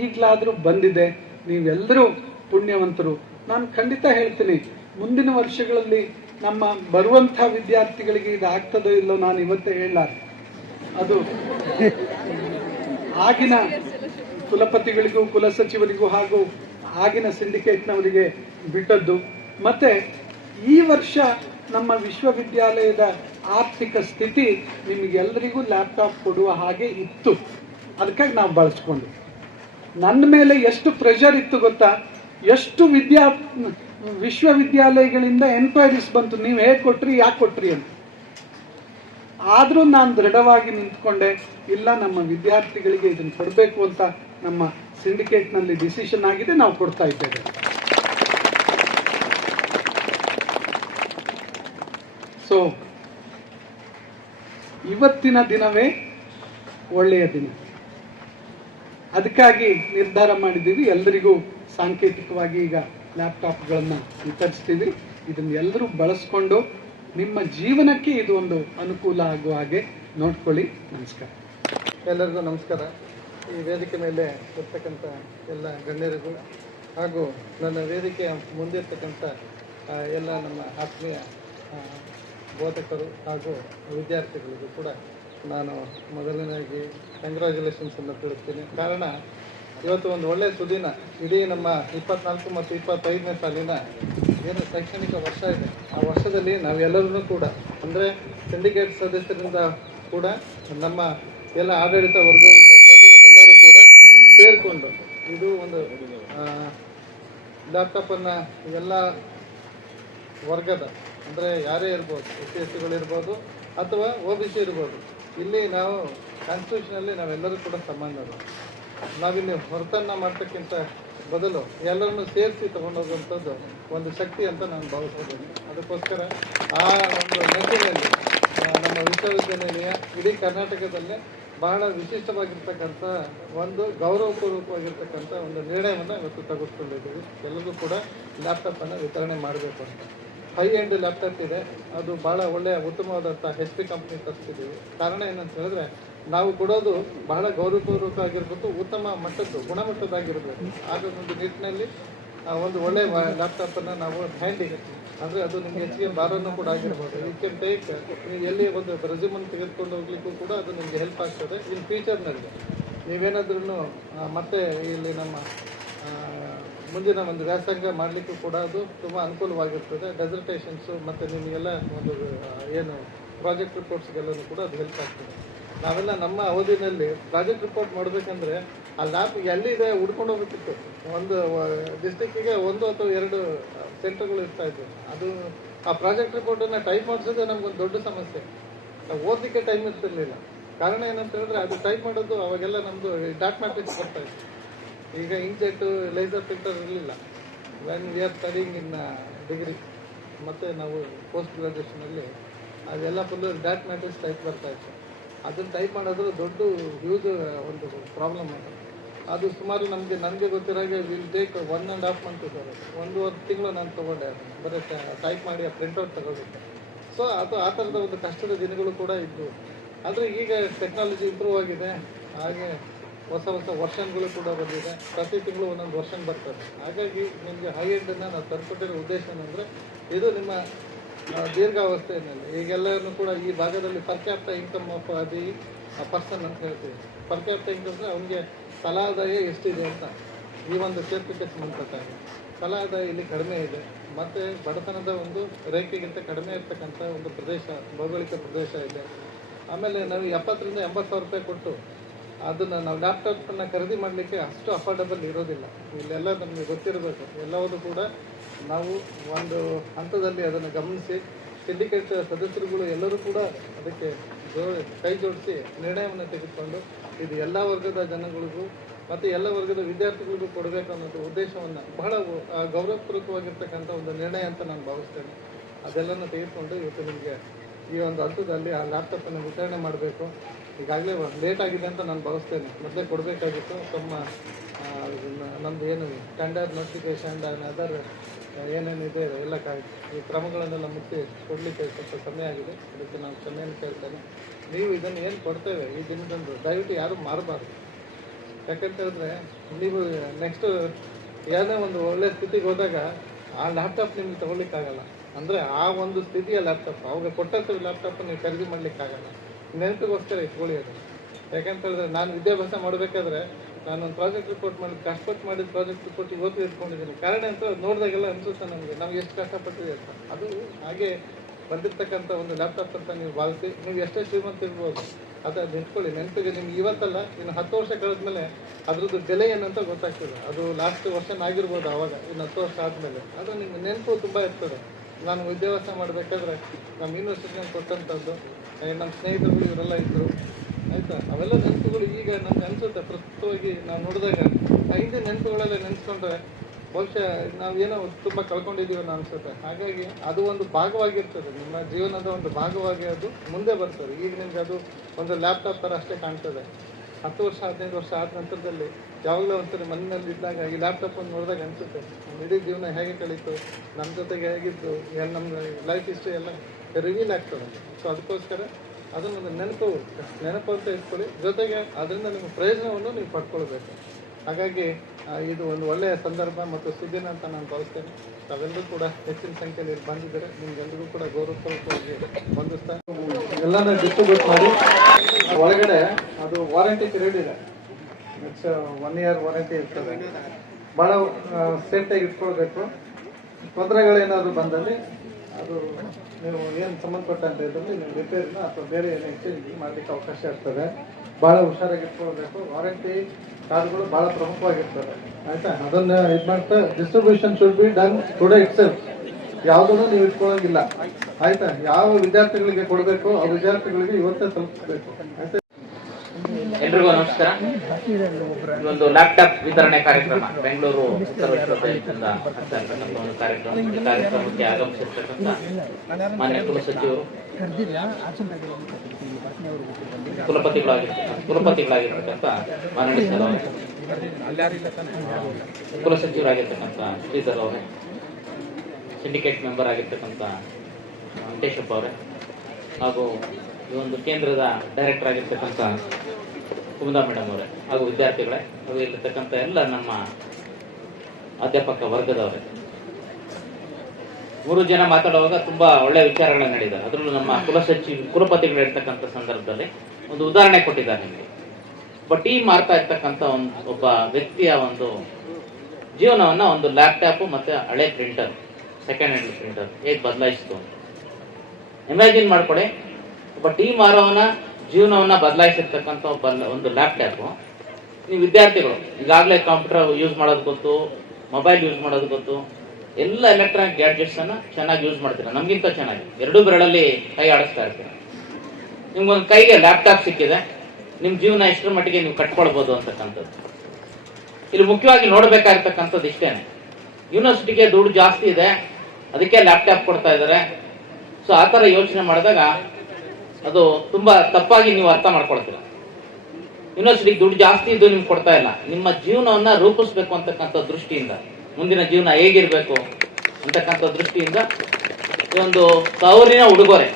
ಈಗಲಾದರೂ ಬಂದಿದೆ, ನೀವೆಲ್ಲರೂ ಪುಣ್ಯವಂತರು. ನಾನು ಖಂಡಿತ ಹೇಳ್ತೀನಿ, ಮುಂದಿನ ವರ್ಷಗಳಲ್ಲಿ ನಮ್ಮ ಬರುವಂಥ ವಿದ್ಯಾರ್ಥಿಗಳಿಗೆ ಇದು ಆಗ್ತದೋ ಇಲ್ಲೋ ನಾನು ಇವತ್ತೇ ಹೇಳಲಾರೆ. ಅದು ಆಗಿನ ಕುಲಪತಿಗಳಿಗೂ ಕುಲಸಚಿವರಿಗೂ ಹಾಗೂ ಆಗಿನ ಸಿಂಡಿಕೇಟ್ನವರಿಗೆ ಬಿಟ್ಟದ್ದು. ಮತ್ತೆ ಈ ವರ್ಷ ನಮ್ಮ ವಿಶ್ವವಿದ್ಯಾಲಯದ ಆರ್ಥಿಕ ಸ್ಥಿತಿ ನಿಮಗೆಲ್ಲರಿಗೂ ಲ್ಯಾಪ್ಟಾಪ್ ಕೊಡುವ ಹಾಗೆ ಇತ್ತು. ಅದಕ್ಕಾಗಿ ನಾವು ಬಳಸ್ಕೊಂಡು, ನನ್ನ ಮೇಲೆ ಎಷ್ಟು ಪ್ರೆಷರ್ ಇತ್ತು ಗೊತ್ತಾ, ಎಷ್ಟು ವಿಶ್ವವಿದ್ಯಾಲಯಗಳಿಂದ ಎನ್ಕ್ವೈರೀಸ್ ಬಂತು, ನೀವು ಹೇಗೆ ಕೊಟ್ರಿ, ಯಾಕೆ ಕೊಟ್ರಿ ಅಂತ. ಆದರೂ ನಾನು ದೃಢವಾಗಿ ನಿಂತ್ಕೊಂಡೆ, ಇಲ್ಲ ನಮ್ಮ ವಿದ್ಯಾರ್ಥಿಗಳಿಗೆ ಇದನ್ನು ಕೊಡಬೇಕು ಅಂತ ನಮ್ಮ ಸಿಂಡಿಕೇಟ್ನಲ್ಲಿ ಡಿಸಿಷನ್ ಆಗಿದೆ, ನಾವು ಕೊಡ್ತಾ ಇದ್ದೇವೆ. ಸೊ ಇವತ್ತಿನ ದಿನವೇ ಒಳ್ಳೆಯ ದಿನ. ಅದಕ್ಕಾಗಿ ನಿರ್ಧಾರ ಮಾಡಿದ್ದೀವಿ, ಎಲ್ಲರಿಗೂ ಸಾಂಕೇತಿಕವಾಗಿ ಈಗ ಲ್ಯಾಪ್ಟಾಪ್ಗಳನ್ನು ವಿತರಿಸ್ತೀವಿ. ಇದನ್ನು ಎಲ್ಲರೂ ಬಳಸ್ಕೊಂಡು ನಿಮ್ಮ ಜೀವನಕ್ಕೆ ಇದು ಒಂದು ಅನುಕೂಲ ಆಗುವ ಹಾಗೆ ನೋಡ್ಕೊಳ್ಳಿ. ನಮಸ್ಕಾರ. ಎಲ್ಲರಿಗೂ ನಮಸ್ಕಾರ. ಈ ವೇದಿಕೆ ಮೇಲೆ ಇರ್ತಕ್ಕಂಥ ಎಲ್ಲ ಗಣ್ಯರಿಗೂ ಹಾಗೂ ನನ್ನ ವೇದಿಕೆಯ ಮುಂದಿರ್ತಕ್ಕಂಥ ಎಲ್ಲ ನಮ್ಮ ಆತ್ಮೀಯ ಬೋಧಕರು ಹಾಗೂ ವಿದ್ಯಾರ್ಥಿಗಳಿಗೂ ಕೂಡ ನಾನು ಮೊದಲನೇದಾಗಿ ಕಂಗ್ರ್ಯಾಚುಲೇಷನ್ಸನ್ನು ತಿಳಿಸ್ತೀನಿ. ಕಾರಣ ಇವತ್ತು ಒಂದು ಒಳ್ಳೆಯ ಸುದಿನ. ಇಡೀ ನಮ್ಮ 24 ಮತ್ತು 25ನೇ ಸಾಲಿನ ಏನು ಶೈಕ್ಷಣಿಕ ವರ್ಷ ಇದೆ, ಆ ವರ್ಷದಲ್ಲಿ ನಾವೆಲ್ಲರೂ ಕೂಡ ಅಂದರೆ ಸಿಂಡಿಕೇಟ್ ಸದಸ್ಯರಿಂದ ಕೂಡ ನಮ್ಮ ಎಲ್ಲ ಆಡಳಿತ ವರ್ಗಗಳು ಎಲ್ಲರೂ ಕೂಡ ಸೇರಿಕೊಂಡು ಇದು ಒಂದು ಲ್ಯಾಪ್ಟಾಪನ್ನು ಎಲ್ಲ ವರ್ಗದ ಅಂದರೆ ಯಾರೇ ಇರ್ಬೋದು, SC ಗಳಿರ್ಬೋದು ಅಥವಾ OBC ಇರ್ಬೋದು, ಇಲ್ಲಿ ನಾವು ಕಾನ್ಸ್ಟಿಟ್ಯೂಷನಲ್ಲಿ ನಾವೆಲ್ಲರೂ ಕೂಡ ಸಮಾನರು. ನಾವಿಲ್ಲಿ ಹೊರತನ್ನ ಮಾಡ್ತಕ್ಕಿಂತ ಬದಲು ಎಲ್ಲರನ್ನು ಸೇರಿಸಿ ತಗೊಂಡೋಗುವಂಥದ್ದು ಒಂದು ಶಕ್ತಿ ಅಂತ ನಾನು ಭಾವಿಸ್ಬೋದು. ಅದಕ್ಕೋಸ್ಕರ ಆ ಒಂದು ನಿಟ್ಟಿನಲ್ಲಿ ನಮ್ಮ ವಿಶ್ವವಿದ್ಯಾನಿಲಯ ಇಡೀ ಕರ್ನಾಟಕದಲ್ಲೇ ಬಹಳ ವಿಶಿಷ್ಟವಾಗಿರ್ತಕ್ಕಂಥ ಒಂದು ಗೌರವಪೂರ್ವಕವಾಗಿರ್ತಕ್ಕಂಥ ಒಂದು ನಿರ್ಣಯವನ್ನು ಇವತ್ತು ತೆಗೆದುಕೊಂಡಿದ್ದೀವಿ. ಎಲ್ಲರಿಗೂ ಕೂಡ ಲ್ಯಾಪ್ಟಾಪನ್ನು ವಿತರಣೆ ಮಾಡಬೇಕು ಅಂತ. ಹೈ ಎಂಡ್ ಲ್ಯಾಪ್ಟಾಪ್ ಇದೆ, ಅದು ಭಾಳ ಒಳ್ಳೆಯ ಉತ್ತಮವಾದಂಥ HP ಕಂಪ್ನಿ ತರಿಸ್ತಿದ್ದೀವಿ. ಕಾರಣ ಏನಂತ ಹೇಳಿದ್ರೆ, ನಾವು ಕೊಡೋದು ಬಹಳ ಗೌರವಪೂರ್ವಕ ಆಗಿರ್ಬೇಕು, ಉತ್ತಮ ಮಟ್ಟದ್ದು ಗುಣಮಟ್ಟದಾಗಿರ್ಬೇಕು. ಆಗ ಒಂದು ನಿಟ್ಟಿನಲ್ಲಿ ಒಂದು ಒಳ್ಳೆಯ ಲ್ಯಾಪ್ಟಾಪನ್ನು ನಾವು ಹ್ಯಾಂಡಿ ಅಂದರೆ ಅದು ನಿಮಗೆ ಹೆಚ್ಚಿಗೆ ಭಾರನೂ ಕೂಡ ಆಗಿರ್ಬೋದು. ಯು ಕ್ಯಾನ್ ಟೇಕ್, ನೀವು ಎಲ್ಲಿ ಒಂದು ರೆಸ್ಯೂಮನ್ನು ತೆಗೆದುಕೊಂಡು ಹೋಗ್ಲಿಕ್ಕೂ ಕೂಡ ಅದು ನಿಮಗೆ ಹೆಲ್ಪ್ ಆಗ್ತದೆ. ಇನ್ ಫ್ಯೂಚರ್ನಲ್ಲಿ ನೀವೇನಾದ್ರೂ ಮತ್ತೆ ಇಲ್ಲಿ ನಮ್ಮ ಮುಂದಿನ ಒಂದು ವ್ಯಾಸಂಗ ಮಾಡಲಿಕ್ಕೂ ಕೂಡ ಅದು ತುಂಬ ಅನುಕೂಲವಾಗಿರ್ತದೆ. ಡೆಸರ್ಟೇಷನ್ಸು ಮತ್ತು ನಿಮಗೆಲ್ಲ ಒಂದು ಏನು ಪ್ರಾಜೆಕ್ಟ್ ರಿಪೋರ್ಟ್ಸ್ಗೆಲ್ಲೂ ಕೂಡ ಅದು ಹೆಲ್ಪ್ ಆಗ್ತದೆ. ನಾವೆಲ್ಲ ನಮ್ಮ ಅವಧಿನಲ್ಲಿ ಪ್ರಾಜೆಕ್ಟ್ ರಿಪೋರ್ಟ್ ಮಾಡಬೇಕಂದ್ರೆ ಆ ಲ್ಯಾಪ್ ಎಲ್ಲಿದೆ ಹುಡ್ಕೊಂಡು ಹೋಗ್ಬೇಕಿತ್ತು. ಒಂದು ಡಿಸ್ಟಿಕ್ಕಿಗೆ 1 ಅಥವಾ 2 ಸೆಂಟರ್ಗಳು ಇರ್ತಾಯಿದ್ವು. ಅದು ಆ ಪ್ರಾಜೆಕ್ಟ್ ರಿಪೋರ್ಟನ್ನು ಟೈಪ್ ಮಾಡಿಸೋದೇ ನಮಗೊಂದು ದೊಡ್ಡ ಸಮಸ್ಯೆ. ನಾವು ಓದಲಿಕ್ಕೆ ಟೈಮ್ ಇರ್ತಿರ್ಲಿಲ್ಲ. ಕಾರಣ ಏನಂತ ಹೇಳಿದ್ರೆ, ಅದು ಟೈಪ್ ಮಾಡೋದು ಅವಾಗೆಲ್ಲ ನಮ್ಮದು ಡಾಟ್ ಮ್ಯಾಟ್ರಿಕ್ಸ್ ಬರ್ತಾಯಿತ್ತು. ಈಗ ಇಂಕ್ಜೆಟ್ಟು ಲೇಸರ್ ಪ್ರಿಂಟರ್ ಇರಲಿಲ್ಲ when we are studying in degree. ಮತ್ತು ನಾವು ಪೋಸ್ಟ್ ಗ್ರಾಜುಯೇಷನಲ್ಲಿ ಅದೆಲ್ಲ ಫುಲ್ಲು ಡಾಟ್ ಮ್ಯಾಟ್ರಿಕ್ಸ್ ಟೈಪ್ ಬರ್ತಾಯಿತ್ತು. ಅದನ್ನು ಟೈಪ್ ಮಾಡೋದು ದೊಡ್ಡ ಹ್ಯೂಜ್ ಒಂದು ಪ್ರಾಬ್ಲಮ್ ಅದು ಸುಮಾರು ನನಗೆ ಗೊತ್ತಿರೋಗೆ ವಿಲ್ ಟೇಕ್ 1.5 months ಸರ್, 1.5 ತಿಂಗಳು ನಾನು ತೊಗೊಂಡೆ ಅದನ್ನು ಬರೀ ಟೈಪ್ ಮಾಡಿ ಆ ಪ್ರಿಂಟ್ಔಟ್ ತಗೊಳ್ಳಿಕ್ಕೆ. ಸೊ ಅದು ಆ ಥರದ ಒಂದು ಕಷ್ಟದ ದಿನಗಳು ಕೂಡ ಇದ್ದವು. ಆದರೆ ಈಗ ಟೆಕ್ನಾಲಜಿ ಇಂಪ್ರೂವ್ ಆಗಿದೆ, ಹಾಗೆ ಹೊಸ ವರ್ಷನ್ಗಳು ಕೂಡ ಬಂದಿದೆ. ಪ್ರತಿ ತಿಂಗಳು ಒಂದೊಂದು ವರ್ಷನ್ ಬರ್ತದೆ. ಹಾಗಾಗಿ ನಿಮಗೆ ಹೈ ಎಂಡನ್ನು ನಾವು ತಂದುಕೊಟ್ಟಿರೋ ಉದ್ದೇಶ ಏನಂದರೆ ಇದು ನಿಮ್ಮ ದೀರ್ಘಾವಸ್ಥೆಯಲ್ಲಿ ಈಗೆಲ್ಲರೂ ಕೂಡ ಈ ಭಾಗದಲ್ಲಿ per capital income of the person ಅಂತ ಹೇಳ್ತೀವಿ. ಪರ್ ಕ್ಯಾಪಿಟಲ್ ಇನ್ಕಮ್ ಅಂದರೆ ಅವನಿಗೆ ತಲಾದಾಯ ಎಷ್ಟಿದೆ ಅಂತ ಈ ಒಂದು ಸರ್ಟಿಫಿಕೇಟ್ ಪ್ರಕಾರ ತಲಾದಾಯ ಇಲ್ಲಿ ಕಡಿಮೆ ಇದೆ. ಮತ್ತು ಬಡತನದ ಒಂದು ರೇಖೆಗಿಂತ ಕಡಿಮೆ ಇರ್ತಕ್ಕಂಥ ಒಂದು ಪ್ರದೇಶ, ಭೌಗೋಳಿಕ ಪ್ರದೇಶ ಇದೆ. ಆಮೇಲೆ ನಾವು 70,000 ರಿಂದ 80,000 ರೂಪಾಯಿ ಕೊಟ್ಟು ಅದನ್ನು ನಾವು ಲ್ಯಾಪ್ಟಾಪನ್ನು ಖರೀದಿ ಮಾಡಲಿಕ್ಕೆ ಅಷ್ಟು ಅಫೋರ್ಡಬಲ್ ಇರೋದಿಲ್ಲ. ಇಲ್ಲೆಲ್ಲ ನಮಗೆ ಗೊತ್ತಿರಬೇಕು. ಎಲ್ಲವೂ ಕೂಡ ನಾವು ಒಂದು ಹಂತದಲ್ಲಿ ಅದನ್ನು ಗಮನಿಸಿ ಸಿಂಡಿಕೇಟ್ ಸದಸ್ಯರುಗಳು ಎಲ್ಲರೂ ಕೂಡ ಅದಕ್ಕೆ ಕೈ ಜೋಡಿಸಿ ನಿರ್ಣಯವನ್ನು ತೆಗೆದುಕೊಂಡು ಇದು ಎಲ್ಲ ವರ್ಗದ ಜನಗಳಿಗೂ ಮತ್ತು ಎಲ್ಲ ವರ್ಗದ ವಿದ್ಯಾರ್ಥಿಗಳಿಗೂ ಕೊಡಬೇಕು ಅನ್ನೋದು ಉದ್ದೇಶವನ್ನು ಬಹಳ ಗೌರವಪೂರ್ವಕವಾಗಿರ್ತಕ್ಕಂಥ ಒಂದು ನಿರ್ಣಯ ಅಂತ ನಾನು ಭಾವಿಸ್ತೇನೆ. ಅದೆಲ್ಲನೂ ತೆಗೆದುಕೊಂಡು ಇವತ್ತು ನಿಮಗೆ ಈ ಒಂದು ಹಂತದಲ್ಲಿ ಆ ಲ್ಯಾಪ್ಟಾಪನ್ನು ವಿತರಣೆ ಮಾಡಬೇಕು. ಈಗಾಗಲೇ ಲೇಟ್ ಆಗಿದೆ ಅಂತ ನಾನು ಭಾವಿಸ್ತೇನೆ. ಮೊದಲೇ ಕೊಡಬೇಕಾಗಿತ್ತು. ನಮ್ಮದು ಏನು ಸ್ಟ್ಯಾಂಡರ್ಡ್ ನೋಟಿಫಿಕೇಶನ್ ಆ್ಯಂಡ್ ಅದರ್ ಏನೇನಿದೆ ಎಲ್ಲ ಈ ಕ್ರಮಗಳನ್ನೆಲ್ಲ ಮುಗಿಸಿ ಕೊಡಲಿಕ್ಕೆ ಸ್ವಲ್ಪ ಸಮಯ ಆಗಿದೆ. ಅದಕ್ಕೆ ನಾನು ಕ್ಷಮೆಯನ್ನು ಕೇಳ್ತೇನೆ. ನೀವು ಇದನ್ನು ಏನು ಕೊಡ್ತೇವೆ ಈ ದಿನದಂದು ದಯವಿಟ್ಟು ಯಾರೂ ಮಾರಬಾರ್ದು. ಯಾಕಂತ ಹೇಳಿದ್ರೆ ನೀವು ನೆಕ್ಸ್ಟ್ ಏನೇ ಒಂದು ಒಳ್ಳೆಯ ಸ್ಥಿತಿಗೆ ಹೋದಾಗ ಆ ಲ್ಯಾಪ್ಟಾಪ್ ನಿಮ್ಗೆ ತೊಗೊಳ್ಲಿಕ್ಕಾಗಲ್ಲ. ಅಂದರೆ ಆ ಒಂದು ಸ್ಥಿತಿಯ ಲ್ಯಾಪ್ಟಾಪ್ ಅವಾಗ ಕೊಟ್ಟಂಥ ಲ್ಯಾಪ್ಟಾಪ್ ನೀವು ಖರೀದಿ ಮಾಡಲಿಕ್ಕಾಗಲ್ಲ. ನೆನಪಿಗೋಸ್ಕರ ಇಟ್ಕೊಳ್ಳಿ ಅದು. ಯಾಕಂತ ಹೇಳಿದ್ರೆ ನಾನು ವಿದ್ಯಾಭ್ಯಾಸ ಮಾಡಬೇಕಾದ್ರೆ ನಾನೊಂದು ಪ್ರಾಜೆಕ್ಟ್ ರಿಪೋರ್ಟ್ ಮಾಡಿ ಕಷ್ಟಪಟ್ಟು ಮಾಡಿದ ಪ್ರಾಜೆಕ್ಟ್ ರಿಪೋರ್ಟ್ ಇವತ್ತು ಇಟ್ಕೊಂಡಿದ್ದೀನಿ. ಕಾರಣ ಅಂತ ನೋಡಿದಾಗೆಲ್ಲ ಅನಿಸುತ್ತೆ ನಮಗೆ ನಾವು ಎಷ್ಟು ಕಷ್ಟಪಟ್ಟಿದೆ ಅಂತ. ಅದು ಹಾಗೆ ಬಂದಿರ್ತಕ್ಕಂಥ ಒಂದು ಲ್ಯಾಪ್ಟಾಪ್ ಅಂತ ನೀವು ಭಾವಿಸಿ ನೀವು ಎಷ್ಟೇ ಶ್ರೀಮಂತ ಇರ್ಬೋದು ಅದು ಇಟ್ಕೊಳ್ಳಿ. ನೆನಪಿಗೆ ನಿಮ್ಗೆ ಇವತ್ತಲ್ಲ ಇನ್ನು 10 ವರ್ಷ ಕಳೆದ್ಮೇಲೆ ಅದ್ರದ್ದು ಬೆಲೆ ಏನಂತ ಗೊತ್ತಾಗ್ತದೆ. ಅದು ಲಾಸ್ಟ್ ವರ್ಷನ್ ಆಗಿರ್ಬೋದು ಆವಾಗ, ಇನ್ನು 10 ವರ್ಷ ಆದಮೇಲೆ ಅದು ನಿಮ್ಗೆ ನೆನಪು ತುಂಬ ಇರ್ತದೆ. ನಾನು ವಿದ್ಯಾಭ್ಯಾಸ ಮಾಡಬೇಕಾದ್ರೆ ನಮ್ಮ ಯೂನಿವರ್ಸಿಟಿನಲ್ಲಿ ಕೊಟ್ಟಂಥದ್ದು ನಮ್ಮ ಸ್ನೇಹಿತರುಗಳು ಇವರೆಲ್ಲ ಇದ್ದರು, ಆಯಿತಾ. ಅವೆಲ್ಲ ನೆನಪುಗಳು ಈಗ ನಮ್ಗೆ ಅನಿಸುತ್ತೆ. ಪ್ರಸ್ತುತವಾಗಿ ನಾವು ನೋಡಿದಾಗ ಹಿಂದಿನ ನೆನಪುಗಳೆಲ್ಲ ನೆನೆಸ್ಕೊಂಡ್ರೆ ಬಹುಶಃ ನಾವೇನೋ ತುಂಬ ಕಳ್ಕೊಂಡಿದ್ದೀವಿ ಅನ್ನೋ ಅನಿಸುತ್ತೆ. ಹಾಗಾಗಿ ಅದು ಒಂದು ಭಾಗವಾಗಿರ್ತದೆ, ನಿಮ್ಮ ಜೀವನದ ಒಂದು ಭಾಗವಾಗಿ ಅದು ಮುಂದೆ ಬರ್ತದೆ. ಈಗ ನಿಮ್ಗೆ ಅದು ಒಂದು ಲ್ಯಾಪ್ಟಾಪ್ ಥರ ಅಷ್ಟೇ ಕಾಣ್ತದೆ. 10 ವರ್ಷ 15 ವರ್ಷ ಆದ ನಂತರದಲ್ಲಿ ಯಾವಾಗಲೂ ಒಂದ್ಸರಿ ಮನೆಯಲ್ಲಿ ಇದ್ದಾಗ ಈ ಲ್ಯಾಪ್ಟಾಪನ್ನು ನೋಡಿದಾಗ ಅನಿಸುತ್ತೆ ನಮ್ಮ ಇಡೀ ಜೀವನ ಹೇಗೆ ಕಳೀತು, ನಮ್ಮ ಜೊತೆಗೆ ಹೇಗಿತ್ತು, ನಮ್ಮ ಲೈಫ್ ಹಿಸ್ಟ್ರಿ ಎಲ್ಲ ರಿವೀಲ್ ಆಗ್ತದೆ. ಸೊ ಅದಕ್ಕೋಸ್ಕರ ಅದನ್ನೊಂದು ನೆನಪು ಅಂತ ಇಟ್ಕೊಳ್ಳಿ. ಜೊತೆಗೆ ಅದರಿಂದ ನಿಮ್ಮ ಪ್ರಯೋಜನವನ್ನು ನೀವು ಪಡ್ಕೊಳ್ಬೇಕು. ಹಾಗಾಗಿ ಇದು ಒಂದು ಒಳ್ಳೆಯ ಸಂದರ್ಭ ಮತ್ತು ಸುದ್ದಿನ ಅಂತ ನಾನು ಭಾವಿಸ್ತೇನೆ. ತಾವೆಲ್ಲರೂ ಕೂಡ ಹೆಚ್ಚಿನ ಸಂಖ್ಯೆಯಲ್ಲಿ ಬಂದಿದ್ದಾರೆ. ನಿಮ್ಗೆಲ್ಲರಿಗೂ ಕೂಡ ಗೌರವಪೂರ್ವಕವಾಗಿ ಹೊಂದಿಸ್ತಾ ಎಲ್ಲನೂ ಡಿಸ್ಟ್ರಿಬ್ಯೂಟ್ ಮಾಡಿ ಒಳಗಡೆ ಅದು ವಾರಂಟಿ ಪೀರಿಯಡ್ ಇದೆ. ನೆಕ್ಸ್ಟ್ 1 year ವಾರಂಟಿ ಇರ್ತದೆ. ಭಾಳ ಸೇಫ್ಟಿಯಾಗಿ ಇಟ್ಕೊಳ್ಬೇಕು. ತೊಂದರೆಗಳೇನಾದರೂ ಬಂದಲ್ಲಿ ಅದು ನೀವು ಏನು ಸಂಬಂಧಪಟ್ಟಂತೆ ಇದರಲ್ಲಿ ನೀವು ರಿಪೇರಿನ ಅಥವಾ ಬೇರೆ ಏನು ಎಕ್ಸ್ಚೇಂಜ್ ಮಾಡಲಿಕ್ಕೆ ಅವಕಾಶ ಇರ್ತದೆ. ಭಾಳ ಹುಷಾರಾಗಿ ಇಟ್ಕೊಳ್ಬೇಕು. ವಾರಂಟಿ ಕಾರ್ಡ್ಗಳು ಭಾಳ ಪ್ರಮುಖವಾಗಿರ್ತದೆ, ಆಯಿತಾ. ಅದನ್ನು ಇದು ಮಾಡ್ತಾ distribution should be done today itself. ಯಾವುದನ್ನು ನೀವು ಇಟ್ಕೊಳ್ಳೋಂಗಿಲ್ಲ, ಆಯಿತಾ. ಯಾವ ವಿದ್ಯಾರ್ಥಿಗಳಿಗೆ ಕೊಡಬೇಕು ಆ ವಿದ್ಯಾರ್ಥಿಗಳಿಗೆ ಇವತ್ತೇ ತಲುಪಿಸಬೇಕು, ಆಯಿತಾ. ಎಲ್ರಿಗೂ ನಮಸ್ಕಾರ. ಇದೊಂದು ಲ್ಯಾಪ್ಟಾಪ್ ವಿತರಣೆ ಕಾರ್ಯಕ್ರಮ ಬೆಂಗಳೂರು ಉತ್ತರ ವಿಶ್ವವಿದ್ಯಾಲಯದಿಂದ ಆಗ್ತಾ ಇರ್ತಕ್ಕಂಥ ಒಂದು ಕಾರ್ಯಕ್ರಮ. ಈ ಕಾರ್ಯಕ್ರಮಕ್ಕೆ ಆಗಮಿಸಿರ್ತಕ್ಕಂಥ ಮಾನ್ಯ ಕುಲಸಚಿವರು, ಕುಲಪತಿಗಳಾಗಿರ್ತಕ್ಕಂಥ ಮಾನಡಿ ಸರ್ ಅವರೇ, ಕುಲಸಚಿವರಾಗಿರ್ತಕ್ಕಂಥ ಶ್ರೀಧರ್ ಅವರೇ, ಸಿಂಡಿಕೇಟ್ ಮೆಂಬರ್ ಆಗಿರ್ತಕ್ಕಂಥ ವೆಂಕಟೇಶಪ್ಪ ಅವರೇ, ಹಾಗೂ ಈ ಒಂದು ಕೇಂದ್ರದ ಡೈರೆಕ್ಟರ್ ಆಗಿರ್ತಕ್ಕಂಥ ಕುಮುದಾ ಮೇಡಮ್ ಅವರೇ, ಹಾಗೂ ವಿದ್ಯಾರ್ಥಿಗಳೇ, ಹಾಗೂ ಇಲ್ಲಿರ್ತಕ್ಕಂಥ ಎಲ್ಲ ನಮ್ಮ ಅಧ್ಯಾಪಕ ವರ್ಗದವರೇ. 3 ಜನ ಮಾತಾಡುವಾಗ ತುಂಬಾ ಒಳ್ಳೆಯ ವಿಚಾರಗಳನ್ನ ನಡೆದಿದ್ದಾರೆ. ಅದರಲ್ಲೂ ನಮ್ಮ ಕುಲಪತಿಗಳು ಇರ್ತಕ್ಕಂಥ ಸಂದರ್ಭದಲ್ಲಿ ಒಂದು ಉದಾಹರಣೆ ಕೊಟ್ಟಿದ್ದಾರೆ ನಿಮಗೆ. ಟೀಮ್ ಮಾಡ್ತಾ ಇರ್ತಕ್ಕಂಥ ಒಬ್ಬ ವ್ಯಕ್ತಿಯ ಒಂದು ಜೀವನವನ್ನ ಒಂದು ಲ್ಯಾಪ್ಟಾಪ್ ಮತ್ತೆ ಹಳೆ ಪ್ರಿಂಟರ್, ಸೆಕೆಂಡ್ ಹ್ಯಾಂಡ್ ಪ್ರಿಂಟರ್ ಹೇಗೆ ಬದಲಾಯಿಸ್ತು ಅಂತ ಇಮ್ಯಾಜಿನ್ ಮಾಡ್ಕೊಳ್ಳಿ. ಒಬ್ಬ ಟೀಮ್ ಮಾರೋವನ ಜೀವನವನ್ನ ಬದಲಾಯಿಸಿರ್ತಕ್ಕಂಥ ಒಂದು ಲ್ಯಾಪ್ಟಾಪ್. ನೀವು ವಿದ್ಯಾರ್ಥಿಗಳು ಈಗಾಗಲೇ ಕಂಪ್ಯೂಟರ್ ಯೂಸ್ ಮಾಡೋದು ಗೊತ್ತು, ಮೊಬೈಲ್ ಯೂಸ್ ಮಾಡೋದು ಗೊತ್ತು, ಎಲ್ಲ ಎಲೆಕ್ಟ್ರಾನಿಕ್ ಗ್ಯಾಡ್ಜೆಟ್ಸ್ ಅನ್ನ ಚೆನ್ನಾಗಿ ಯೂಸ್ ಮಾಡ್ತೀರಾ, ನಮ್ಗಿಂತ ಚೆನ್ನಾಗಿ 2 ಬೆರಳಲ್ಲಿ ಕೈ ಆಡಿಸ್ತಾ ಇರ್ತೀರ. ನಿಮ್ಗೊಂದು ಕೈಗೆ ಲ್ಯಾಪ್ಟಾಪ್ ಸಿಕ್ಕಿದೆ, ನಿಮ್ ಜೀವನ ಎಷ್ಟರ ಮಟ್ಟಿಗೆ ನೀವು ಕಟ್ಕೊಳ್ಬಹುದು ಅಂತಕ್ಕಂಥದ್ದು. ಇಲ್ಲಿ ಮುಖ್ಯವಾಗಿ ನೋಡ್ಬೇಕಾಗಿರ್ತಕ್ಕಂಥದ್ದು ಇಷ್ಟೇನೆ. ಯೂನಿವರ್ಸಿಟಿಗೆ ದುಡ್ಡು ಜಾಸ್ತಿ ಇದೆ, ಅದಕ್ಕೆ ಲ್ಯಾಪ್ಟಾಪ್ ಕೊಡ್ತಾ ಇದ್ದಾರೆ. ಸೊ ಆ ಥರ ಯೋಚನೆ ಮಾಡಿದಾಗ ಅದು ತುಂಬಾ ತಪ್ಪಾಗಿ ನೀವು ಅರ್ಥ ಮಾಡ್ಕೊಳ್ತೀರ. ಯೂನಿವರ್ಸಿಟಿಗೆ ದುಡ್ಡು ಜಾಸ್ತಿ ಇದ್ದು ನಿಮ್ಗೆ ಕೊಡ್ತಾ ಇಲ್ಲ, ನಿಮ್ಮ ಜೀವನವನ್ನ ರೂಪಿಸ್ಬೇಕು ಅಂತಕ್ಕಂಥ ದೃಷ್ಟಿಯಿಂದ, ಮುಂದಿನ ಜೀವನ ಹೇಗಿರ್ಬೇಕು ಅಂತಕ್ಕಂಥ ದೃಷ್ಟಿಯಿಂದ ಈ ಒಂದು ತವರಿನ ಉಡುಗೊರೆ,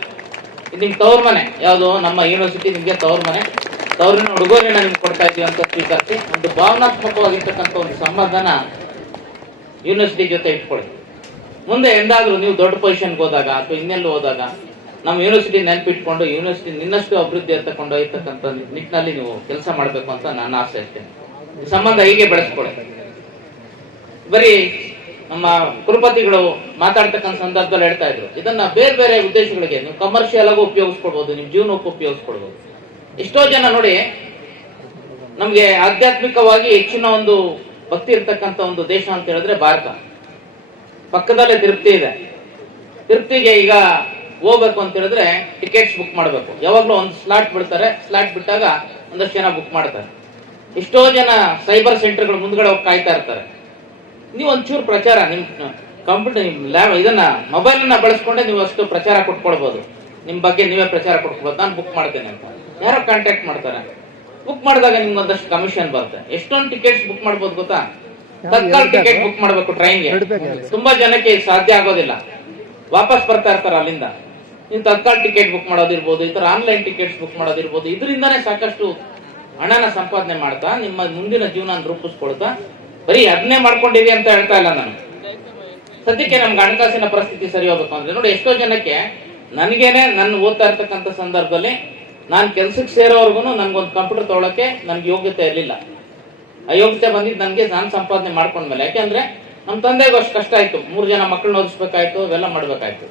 ಇದು ನಿಮ್ ತವ್ರ ಮನೆ ಯಾವುದು, ನಮ್ಮ ಯೂನಿವರ್ಸಿಟಿ ನಿಮ್ಗೆ ತವ್ರ ಮನೆ, ತವರಿನ ಉಡುಗೊರೆನ ನಿಮ್ಗೆ ಕೊಡ್ತಾ ಇದೀವಿ ಅಂತ ಸ್ವೀಕರಿಸಿ ಒಂದು ಭಾವನಾತ್ಮಕವಾಗಿರ್ತಕ್ಕಂಥ ಒಂದು ಸಂಬಂಧನ ಯೂನಿವರ್ಸಿಟಿ ಜೊತೆ ಇಟ್ಕೊಳ್ಳಿ. ಮುಂದೆ ಎಂದಾದ್ರೂ ನೀವು ದೊಡ್ಡ ಪೊಸಿಷನ್ಗೆ ಹೋದಾಗ ಅಥವಾ ಇನ್ನೆಲ್ಲೂ ಹೋದಾಗ ನಮ್ಮ ಯೂನಿವರ್ಸಿಟಿ ನೆನಪಿಟ್ಕೊಂಡು ಯೂನಿವರ್ಸಿಟಿ ನಿನ್ನಷ್ಟು ಅಭಿವೃದ್ಧಿ ಅಂತ ಕೊಂಡೊಯ್ಯತಕ್ಕಂಥ ನಿಟ್ಟಿನಲ್ಲಿ ನೀವು ಕೆಲಸ ಮಾಡಬೇಕು ಅಂತ ನನ್ನ ಆಸೆ ಅಷ್ಟೇ. ಈ ಸಂಬಂಧ ಹೀಗೆ ಬೆಳೆಸ್ಕೊಳ್ಳಿ. ಬರೀ ನಮ್ಮ ಕುಲಪತಿಗಳು ಮಾತಾಡ್ತಕ್ಕಂಥ ಸಂದರ್ಭದಲ್ಲಿ ಹೇಳ್ತಾ ಇದ್ರು, ಇದನ್ನ ಬೇರೆ ಬೇರೆ ಉದ್ದೇಶಗಳಿಗೆ ನೀವು ಕಮರ್ಷಿಯಲ್ ಆಗಿ ಉಪಯೋಗಿಸ್ಕೊಡ್ಬೋದು, ನಿಮ್ ಜೀವನಕ್ಕೂ ಉಪಯೋಗಿಸ್ಕೊಡ್ಬೋದು. ಎಷ್ಟೋ ಜನ ನೋಡಿ, ನಮ್ಗೆ ಆಧ್ಯಾತ್ಮಿಕವಾಗಿ ಹೆಚ್ಚಿನ ಒಂದು ಭಕ್ತಿ ಇರ್ತಕ್ಕಂಥ ಒಂದು ದೇಶ ಅಂತ ಹೇಳಿದ್ರೆ ಭಾರತ. ಪಕ್ಕದಲ್ಲೇ ತಿರುಪತಿ ಇದೆ. ತಿರುಪತಿಗೆ ಈಗ ಹೋಗ್ಬೇಕು ಅಂತ ಹೇಳಿದ್ರೆ ಟಿಕೆಟ್ಸ್ ಬುಕ್ ಮಾಡಬೇಕು. ಯಾವಾಗ್ಲೂ ಒಂದು ಸ್ಲಾಟ್ ಬಿಡ್ತಾರೆ, ಸ್ಲಾಟ್ ಬಿಟ್ಟಾಗ ಒಂದಷ್ಟು ಜನ ಬುಕ್ ಮಾಡ್ತಾರೆ. ಎಷ್ಟೋ ಜನ ಸೈಬರ್ ಸೆಂಟರ್ಗಳು ಮುಂದ್ಗಡೆ ಹೋಗಿ ಕಾಯ್ತಾ ಇರ್ತಾರೆ. ನೀವು ಒಂಚೂರು ಪ್ರಚಾರ ನಿಮ್ ಕಂಪ್ಯೂಟರ್ ಇದನ್ನ ಮೊಬೈಲ್ ಅನ್ನ ಬಳಸ್ಕೊಂಡೆ ನೀವು ಅಷ್ಟು ಪ್ರಚಾರ ಕೊಟ್ಕೊಳ್ಬಹುದು, ನಿಮ್ ಬಗ್ಗೆ ನೀವೇ ಪ್ರಚಾರ ಕೊಟ್ಕೊಳ್ಬೋದು. ನಾನು ಬುಕ್ ಮಾಡ್ತೇನೆ ಅಂತ ಯಾರೋ ಕಾಂಟ್ಯಾಕ್ಟ್ ಮಾಡ್ತಾರೆ. ಬುಕ್ ಮಾಡಿದಾಗ ನಿಮ್ಗೆ ಒಂದಷ್ಟು ಕಮಿಷನ್ ಬರುತ್ತೆ. ಎಷ್ಟೊಂದು ಟಿಕೆಟ್ಸ್ ಬುಕ್ ಮಾಡ್ಬೋದು ಗೊತ್ತಾ? ತತ್ಕಾಲ್ ಟಿಕೆಟ್ ಬುಕ್ ಮಾಡ್ಬೇಕು ಟ್ರೈನ್ಗೆ. ತುಂಬಾ ಜನಕ್ಕೆ ಸಾಧ್ಯ ಆಗೋದಿಲ್ಲ, ವಾಪಸ್ ಬರ್ತಾ ಇರ್ತಾರೆ ಅಲ್ಲಿಂದ. ನೀವು ತತ್ಕಾಲ್ ಟಿಕೆಟ್ ಬುಕ್ ಮಾಡೋದಿರ್ಬೋದು, ಈ ತರ ಆನ್ಲೈನ್ ಟಿಕೆಟ್ಸ್ ಬುಕ್ ಮಾಡೋದಿರ್ಬೋದು. ಇದರಿಂದಾನೇ ಸಾಕಷ್ಟು ಹಣನ ಸಂಪಾದನೆ ಮಾಡ್ತಾ ನಿಮ್ಮ ಮುಂದಿನ ಜೀವನ ರೂಪಿಸ್ಕೊಳ್ತಾ, ಬರೀ ಅದನ್ನೇ ಮಾಡ್ಕೊಂಡಿದೆ ಅಂತ ಹೇಳ್ತಾ ಇಲ್ಲ ನಾನು. ಸದ್ಯಕ್ಕೆ ನಮ್ಗೆ ಹಣಕಾಸಿನ ಪರಿಸ್ಥಿತಿ ಸರಿ ಹೋಗ್ಬೇಕು ಅಂದ್ರೆ ನೋಡಿ, ಎಷ್ಟೋ ಜನಕ್ಕೆ ನನಗೇನೆ ನನ್ನ ಓದ್ತಾ ಇರ್ತಕ್ಕಂಥ ಸಂದರ್ಭದಲ್ಲಿ ನಾನು ಕೆಲ್ಸಕ್ಕೆ ಸೇರೋವರೆಗೂ ನನ್ಗೊಂದು ಕಂಪ್ಯೂಟರ್ ತಗೊಳಕ್ಕೆ ನನ್ಗೆ ಯೋಗ್ಯತೆ ಇರಲಿಲ್ಲ. ಅಯೋಗ್ಯತೆ ಬಂದಿದ್ದು ನನಗೆ ನಾನು ಸಂಪಾದನೆ ಮಾಡ್ಕೊಂಡ್ಮೇಲೆ. ಯಾಕೆಂದ್ರೆ ನಮ್ಮ ತಂದೆಗೂ ಅಷ್ಟು ಕಷ್ಟ ಆಯ್ತು, 3 ಜನ ಮಕ್ಕಳನ್ನ ಓದಿಸ್ಬೇಕಾಯ್ತು, ಇವೆಲ್ಲ ಮಾಡ್ಬೇಕಾಯ್ತು.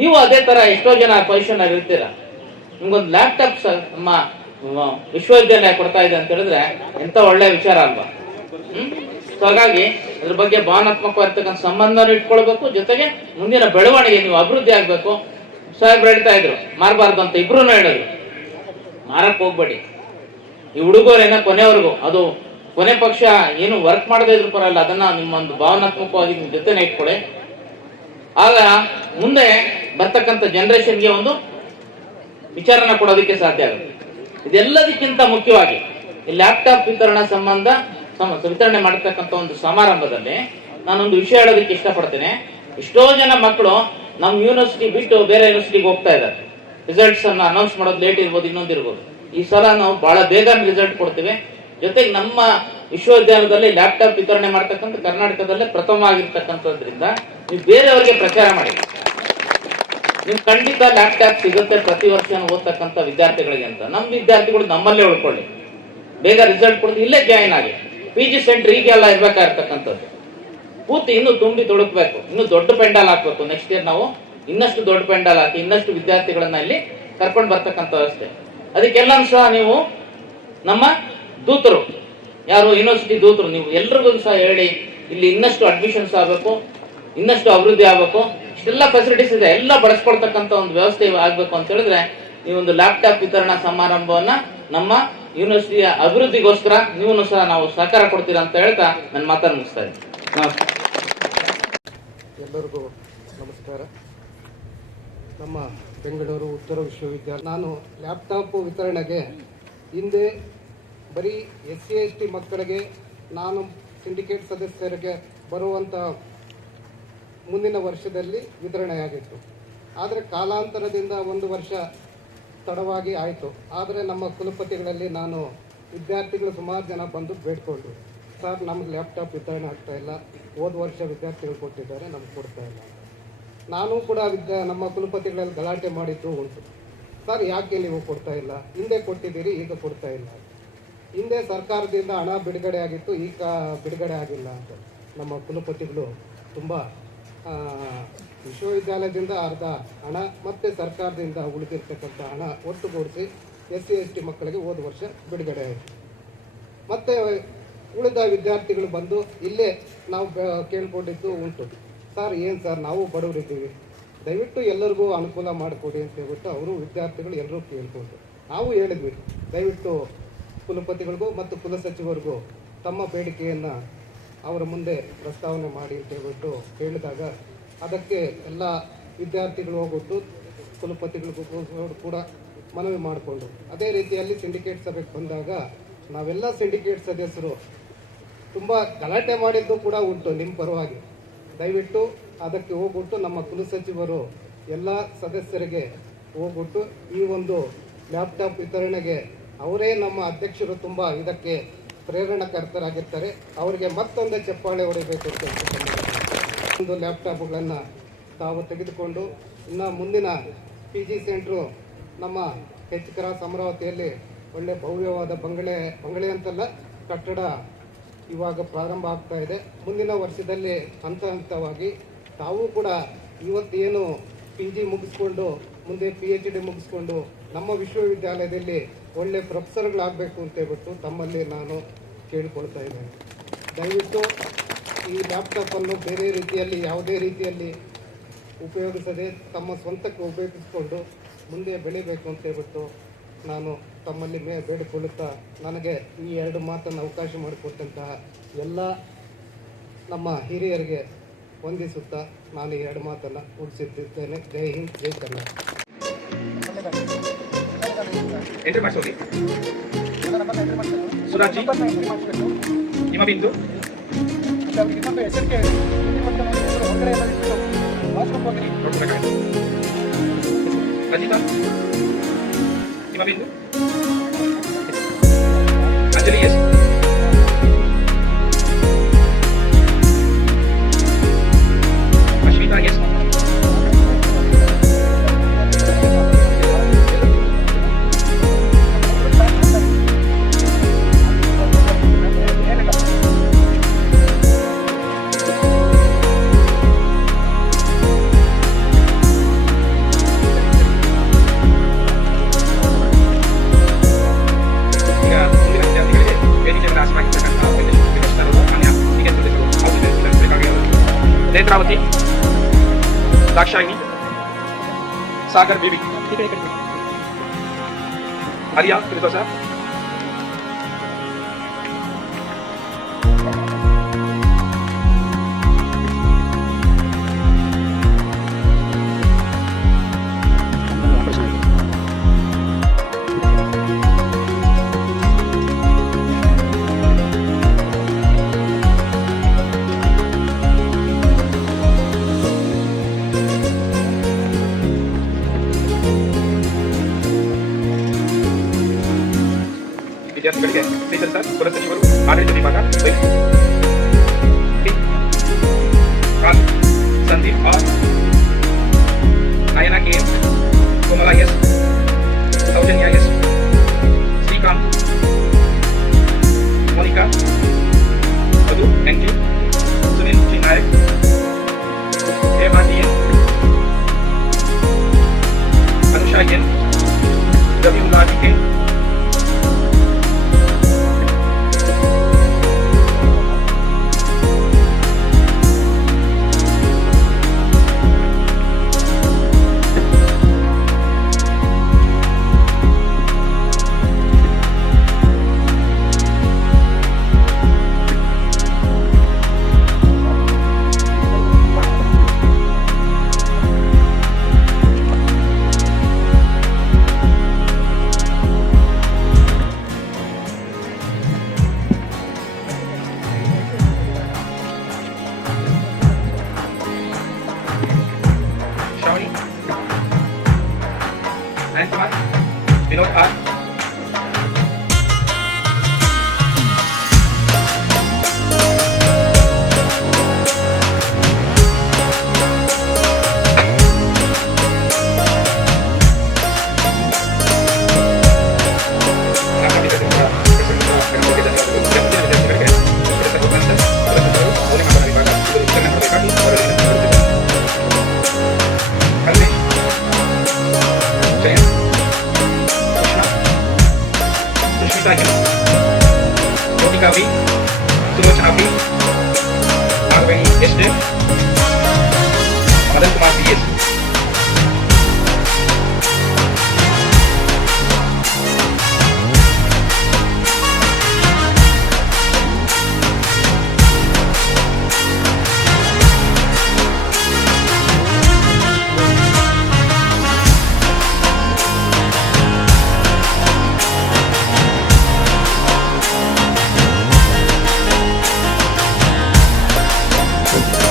ನೀವು ಅದೇ ತರ ಎಷ್ಟೋ ಜನ ಪೊಸಿಷನ್ ಅಲ್ಲಿ ಇರ್ತೀರ. ನಿಮ್ಗೊಂದು ಲ್ಯಾಪ್ಟಾಪ್ ನಮ್ಮ ವಿಶ್ವವಿದ್ಯಾಲಯ ಕೊಡ್ತಾ ಇದೆ ಅಂತ ಹೇಳಿದ್ರೆ ಎಂತ ಒಳ್ಳೆ ವಿಚಾರ ಅಲ್ವಾ? ಸೊ ಹಾಗಾಗಿ ಅದ್ರ ಬಗ್ಗೆ ಭಾವನಾತ್ಮಕವಾಗಿರ್ತಕ್ಕಂಥ ಸಂಬಂಧನೂ ಇಟ್ಕೊಳ್ಬೇಕು, ಜೊತೆಗೆ ಮುಂದಿನ ಬೆಳವಣಿಗೆ ನೀವು ಅಭಿವೃದ್ಧಿ ಆಗ್ಬೇಕು. ಸಾಹೇಬ್ರು ಹೇಳ್ತಾ ಇದ್ರು ಮಾರಬಾರ್ದು ಅಂತ, ಇಬ್ರು ಹೇಳಿದ್ರು ಮಾರಕ್ ಹೋಗ್ಬೇಡಿ. ಈ ಉಡುಗೊರೆನ ಕೊನೆವರೆಗೂ, ಅದು ಕೊನೆ ಪಕ್ಷ ಏನು ವರ್ಕ್ ಮಾಡದೇ ಇದ್ರು ಪರವಾಗಿಲ್ಲ, ಅದನ್ನ ನಿಮ್ಮೊಂದು ಭಾವನಾತ್ಮಕವಾಗಿ ನಿಮ್ ಜೊತೆನೆ ಇಟ್ಕೊಳ್ಳಿ. ಆಗ ಮುಂದೆ ಬರ್ತಕ್ಕಂಥ ಜನರೇಷನ್ಗೆ ಒಂದು ವಿಚಾರನ ಕೊಡೋದಕ್ಕೆ ಸಾಧ್ಯ ಆಗುತ್ತೆ. ಇದೆಲ್ಲದಕ್ಕಿಂತ ಮುಖ್ಯವಾಗಿ ಈ ಲ್ಯಾಪ್ಟಾಪ್ ವಿತರಣಾ ಸಂಬಂಧ ವಿತರಣೆ ಮಾಡತಕ್ಕಂಥ ಒಂದು ಸಮಾರಂಭದಲ್ಲಿ ನಾನೊಂದು ವಿಷಯ ಹೇಳೋದಕ್ಕೆ ಇಷ್ಟಪಡ್ತೇನೆ. ಎಷ್ಟೋ ಜನ ಮಕ್ಕಳು ನಮ್ಮ ಯೂನಿವರ್ಸಿಟಿ ಬಿಟ್ಟು ಬೇರೆ ಯೂನಿವರ್ಸಿಟಿಗೆ ಹೋಗ್ತಾ ಇದ್ದಾರೆ. ರಿಸಲ್ಟ್ಸ್ ಅನ್ನ ಅನೌನ್ಸ್ ಮಾಡೋದು ಲೇಟ್ ಇರ್ಬೋದು, ಇನ್ನೊಂದಿರ್ಬೋದು. ಈ ಸಲ ನಾವು ಬಹಳ ಬೇಗ ರಿಸಲ್ಟ್ ಕೊಡ್ತೀವಿ. ಜೊತೆಗೆ ನಮ್ಮ ವಿಶ್ವವಿದ್ಯಾಲಯದಲ್ಲಿ ಲ್ಯಾಪ್ಟಾಪ್ ವಿತರಣೆ ಮಾಡ್ತಕ್ಕಂಥ ಕರ್ನಾಟಕದಲ್ಲೇ ಪ್ರಥಮ ಆಗಿರ್ತಕ್ಕಂಥದ್ರಿಂದ ನೀವು ಬೇರೆಯವರಿಗೆ ಪ್ರಚಾರ ಮಾಡಿ. ನಿಮ್ ಖಂಡಿತ ಲ್ಯಾಪ್ಟಾಪ್ ಸಿಗುತ್ತೆ ಪ್ರತಿ ವರ್ಷ ಓದ್ತಕ್ಕಂಥ ವಿದ್ಯಾರ್ಥಿಗಳಿಗೆ ಅಂತ. ನಮ್ಮ ವಿದ್ಯಾರ್ಥಿಗಳು ನಮ್ಮಲ್ಲೇ ಉಳ್ಕೊಳ್ಳಿ, ಬೇಗ ರಿಸಲ್ಟ್ ಕೊಡೋದು, ಇಲ್ಲೇ ಜಾಯಿನ್ ಆಗಿ. PG ಸೆಂಟರ್ ಈಗೆಲ್ಲ ಇರ್ಬೇಕಾಗಿರ್ತಕ್ಕಂಥದ್ದು ಪೂರ್ತಿ ಇನ್ನೂ ತುಂಬಿ ತೊಡಕಬೇಕು, ಇನ್ನೂ ದೊಡ್ಡ ಪೆಂಡಾಲ್ ಹಾಕ್ಬೇಕು. ನೆಕ್ಸ್ಟ್ ಇಯರ್ ನಾವು ಇನ್ನಷ್ಟು ದೊಡ್ಡ ಪೆಂಡಾಲ್ ಹಾಕಿ ಇನ್ನಷ್ಟು ವಿದ್ಯಾರ್ಥಿಗಳನ್ನ ಇಲ್ಲಿ ಕರ್ಕೊಂಡು ಬರ್ತಕ್ಕಂಥ ವ್ಯವಸ್ಥೆ. ಅದಕ್ಕೆಲ್ಲ ಸಹ ನೀವು ನಮ್ಮ ದೂತರು, ಯಾರು ಯೂನಿವರ್ಸಿಟಿ ದೂತರು, ನೀವು ಎಲ್ರಿಗೂ ಸಹ ಹೇಳಿ ಇಲ್ಲಿ ಇನ್ನಷ್ಟು ಅಡ್ಮಿಷನ್ಸ್ ಆಗಬೇಕು, ಇನ್ನಷ್ಟು ಅಭಿವೃದ್ಧಿ ಆಗಬೇಕು, ಇಷ್ಟೆಲ್ಲ ಫೆಸಿಲಿಟೀಸ್ ಇದೆ, ಎಲ್ಲ ಬಳಸ್ಕೊಳ್ತಕ್ಕಂಥ ಒಂದು ವ್ಯವಸ್ಥೆ ಆಗ್ಬೇಕು ಅಂತ ಹೇಳಿದ್ರೆ ಈ ಒಂದು ಲ್ಯಾಪ್ಟಾಪ್ ವಿತರಣಾ ಸಮಾರಂಭವನ್ನ ನಮ್ಮ ಯೂನಿವರ್ಸಿಟಿಯ ಅಭಿವೃದ್ಧಿಗೋಸ್ಕರ ನೀವು ಸಹ ನಾವು ಸಹಕಾರ ಕೊಡ್ತೀರಾ ಅಂತ ಹೇಳ್ತಾ ನನ್ನ ಮಾತನ್ನು ಮುಗಿಸ್ತಾ ಇದ್ದೀನಿ. ಎಲ್ಲರಿಗೂ ನಮಸ್ಕಾರ. ನಮ್ಮ ಬೆಂಗಳೂರು ಉತ್ತರ ವಿಶ್ವವಿದ್ಯಾಲಯ, ನಾನು ಲ್ಯಾಪ್ಟಾಪ್ ವಿತರಣೆಗೆ ಹಿಂದೆ ಬರೀ SC ST ಮಕ್ಕಳಿಗೆ, ನಾನು ಸಿಂಡಿಕೇಟ್ ಸದಸ್ಯರಿಗೆ ಬರುವಂಥ ಮುಂದಿನ ವರ್ಷದಲ್ಲಿ ವಿತರಣೆಯಾಗಿತ್ತು. ಆದರೆ ಕಾಲಾಂತರದಿಂದ 1 ವರ್ಷ ತಡವಾಗಿ ಆಯಿತು. ಆದರೆ ನಮ್ಮ ಕುಲಪತಿಗಳಲ್ಲಿ ನಾನು ವಿದ್ಯಾರ್ಥಿಗಳು ಸುಮಾರು ಜನ ಬಂದು ಬೇಡ್ಕೊಂಡ್ರು, ಸರ್ ನಮ್ಗೆ ಲ್ಯಾಪ್ಟಾಪ್ ವಿತರಣೆ ಆಗ್ತಾ ಇಲ್ಲ, ಹೋದ ವರ್ಷ ವಿದ್ಯಾರ್ಥಿಗಳು ಕೊಟ್ಟಿದ್ದಾರೆ, ನಮ್ಗೆ ಕೊಡ್ತಾ ಇಲ್ಲ. ನಾನು ಕೂಡ ನಮ್ಮ ಕುಲಪತಿಗಳಲ್ಲಿ ಗಲಾಟೆ ಮಾಡಿದ್ದು ಉಂಟು. ಸರ್ ಯಾಕೆ ನೀವು ಕೊಡ್ತಾ ಇಲ್ಲ, ಹಿಂದೆ ಕೊಟ್ಟಿದ್ದೀರಿ ಈಗ ಕೊಡ್ತಾ ಇಲ್ಲ, ಹಿಂದೆ ಸರ್ಕಾರದಿಂದ ಹಣ ಬಿಡುಗಡೆ ಆಗಿತ್ತು ಈಗ ಬಿಡುಗಡೆ ಆಗಿಲ್ಲ ಅಂತ. ನಮ್ಮ ಕುಲಪತಿಗಳು ತುಂಬ ವಿಶ್ವವಿದ್ಯಾಲಯದಿಂದ ಅರ್ಧ ಹಣ ಮತ್ತು ಸರ್ಕಾರದಿಂದ ಉಳಿದಿರ್ತಕ್ಕಂಥ ಹಣ ಒಟ್ಟುಗೂಡಿಸಿ SC ST ಮಕ್ಕಳಿಗೆ ಹೋದ ವರ್ಷ ಬಿಡುಗಡೆ ಆಯಿತು. ಮತ್ತು ಉಳಿದ ವಿದ್ಯಾರ್ಥಿಗಳು ಬಂದು ಇಲ್ಲೇ ನಾವು ಕೇಳ್ಕೊಂಡಿದ್ದು ಉಂಟು, ಸರ್ ಏನು ಸರ್ ನಾವು ಬಡವರಿದ್ದೀವಿ, ದಯವಿಟ್ಟು ಎಲ್ಲರಿಗೂ ಅನುಕೂಲ ಮಾಡಿಕೊಡಿ ಅಂತ ಹೇಳ್ಬಿಟ್ಟು ಅವರು ವಿದ್ಯಾರ್ಥಿಗಳು ಎಲ್ಲರೂ ಕೇಳ್ಕೊಂಡು ನಾವು ಹೇಳಿದ್ವಿ, ದಯವಿಟ್ಟು ಕುಲಪತಿಗಳಿಗೂ ಮತ್ತು ಕುಲಸಚಿವರಿಗೂ ತಮ್ಮ ಬೇಡಿಕೆಯನ್ನು ಅವರ ಮುಂದೆ ಪ್ರಸ್ತಾವನೆ ಮಾಡಿ ಅಂತ ಹೇಳ್ಬಿಟ್ಟು ಹೇಳಿದಾಗ ಅದಕ್ಕೆ ಎಲ್ಲ ವಿದ್ಯಾರ್ಥಿಗಳು ಹೋಗ್ಬಿಟ್ಟು ಕುಲಪತಿಗಳಿಗೂ ಕೂಡ ಮನವಿ ಮಾಡಿಕೊಂಡು, ಅದೇ ರೀತಿಯಲ್ಲಿ ಸಿಂಡಿಕೇಟ್ ಸಭೆಗೆ ಬಂದಾಗ ನಾವೆಲ್ಲ ಸಿಂಡಿಕೇಟ್ ಸದಸ್ಯರು ತುಂಬ ಗಲಾಟೆ ಮಾಡಿದ್ದು ಕೂಡ ಉಂಟು ನಿಮ್ಮ ಪರವಾಗಿ. ದಯವಿಟ್ಟು ಅದಕ್ಕೆ ಹೋಗ್ಬಿಟ್ಟು ನಮ್ಮ ಕುಲಸಚಿವರು ಎಲ್ಲ ಸದಸ್ಯರಿಗೆ ಹೋಗ್ಬಿಟ್ಟು ಈ ಒಂದು ಲ್ಯಾಪ್ಟಾಪ್ ವಿತರಣೆಗೆ ಅವರೇ ನಮ್ಮ ಅಧ್ಯಕ್ಷರು ತುಂಬ ಇದಕ್ಕೆ ಪ್ರೇರಣಾಕರ್ತರಾಗಿರ್ತಾರೆ, ಅವರಿಗೆ ಮತ್ತೊಂದು ಚಪ್ಪಾಳೆ ಹೊಡಿಬೇಕು ಅಂತ ಒಂದು ಲ್ಯಾಪ್ಟಾಪ್ಗಳನ್ನು ತಾವು ತೆಗೆದುಕೊಂಡು ಇನ್ನು ಮುಂದಿನ PG ಸೆಂಟ್ರು ನಮ್ಮ ಹೆಚ್ ಕ್ರಾಸ್ ಅಮರಾವತಿಯಲ್ಲಿ ಒಳ್ಳೆ ಭವ್ಯವಾದ ಬಂಗಲೆ ಅಂತಲ್ಲ, ಕಟ್ಟಡ ಇವಾಗ ಪ್ರಾರಂಭ ಆಗ್ತಾ ಇದೆ. ಮುಂದಿನ ವರ್ಷದಲ್ಲಿ ಹಂತ ಹಂತವಾಗಿ ತಾವು ಕೂಡ ಇವತ್ತೇನು PG ಮುಗಿಸ್ಕೊಂಡು ಮುಂದೆ PhD ಮುಗಿಸ್ಕೊಂಡು ನಮ್ಮ ವಿಶ್ವವಿದ್ಯಾಲಯದಲ್ಲಿ ಒಳ್ಳೆ ಪ್ರೊಫೆಸರ್ಗಳಾಗಬೇಕು ಅಂತ ಹೇಳ್ಬಿಟ್ಟು ತಮ್ಮಲ್ಲಿ ನಾನು ಕೇಳಿಕೊಳ್ತಾ ಇದ್ದೇನೆ. ದಯವಿಟ್ಟು ಈ ಲ್ಯಾಪ್ಟಾಪನ್ನು ಬೇರೆ ರೀತಿಯಲ್ಲಿ ಯಾವುದೇ ರೀತಿಯಲ್ಲಿ ಉಪಯೋಗಿಸದೆ ತಮ್ಮ ಸ್ವಂತಕ್ಕೆ ಉಪಯೋಗಿಸಿಕೊಂಡು ಮುಂದೆ ಬೆಳಿಬೇಕು ಅಂತ ಹೇಳ್ಬಿಟ್ಟು ನಾನು ತಮ್ಮಲ್ಲಿ ಬೇಡಿಕೊಳ್ಳುತ್ತಾ, ನನಗೆ ಈ 2 ಮಾತನ್ನು ಅವಕಾಶ ಮಾಡಿಕೊಟ್ಟಂತಹ ಎಲ್ಲ ನಮ್ಮ ಹಿರಿಯರಿಗೆ ವಂದಿಸುತ್ತಾ ನಾನು ಈ 2 ಮಾತನ್ನು ಮುಗಿಸುತ್ತಿದ್ದೇನೆ. ಜೈ ಹಿಂದ್, ಜೈ ಕನ್ನಡ. ಎಂಟ್ರಿ ಮಾಡಿಸೋಗಿ ಸುರಾಜಿ ಹಿಮಬಿಂದು ರಜಿತಾ ಹಿಮಬಿಂದು ಅಂಜಲಿ ಎಸ್ ಅಶ್ವಿತಾ ಎಸ್ ನೇತ್ರಾವತಿ, ದಾಕ್ಷಾಯಿನಿ, ಸಾಗರ್ ಬೇಬಿ, ಆರ್ಯ ತ್ರಿತೋಷ, ವಿದ್ಯಾರ್ಥಿಗಳಿಗೆ ಶ್ರೀಧರ್ ಸರ್, ಕುಲಸಚಿವರು, ಆಡಳಿತ ವಿಭಾಗ, Sandeep R, Nayana K, Komala S, Soujanya S, Srikanth, Monika, Madhu NK, Sunil G Nayak, Hema DN, Anusha N, Raviulla DK, Vinod R, Jyothika B, Sulochana भी, नागवेणी SD, मदन कुमार BS,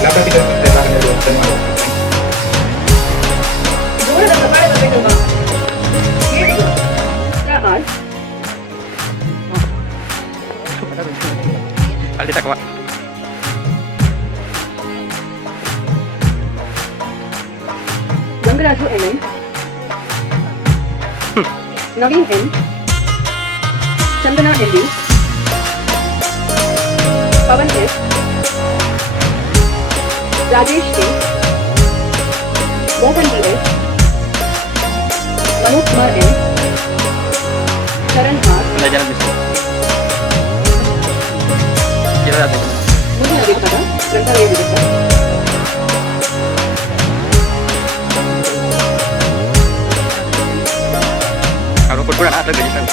ಪ್ರಾಕೃತಿಕ ಚಿಕಿತ್ಸೆ ಎಲ್ಲ ನೀಡುವಂತೆ ಮಾಡುವುದು. ಜೋಳದ ಸಫಾಳೆ ಬರಬೇಕಲ್ವಾ? ಹೇಳಿದ್ರು. ಅಲ್ಲಿ ತಕವಾ Gangaraju NN, Naveen N, Chandana LD, Pavan S, Rajesh K, Mohan DS, Manoj Kumar N, Sharan R, ಜನ ಮುಂದಿನ ಲೇಖಕ ಗ್ರಂಥಾಲಯ ವಿರುದ್ಧ ಅವರು ಕೊಟ್ಬಿಡೋಣ ಅಥವಾ ರಿಜಿಸ್ಟರ್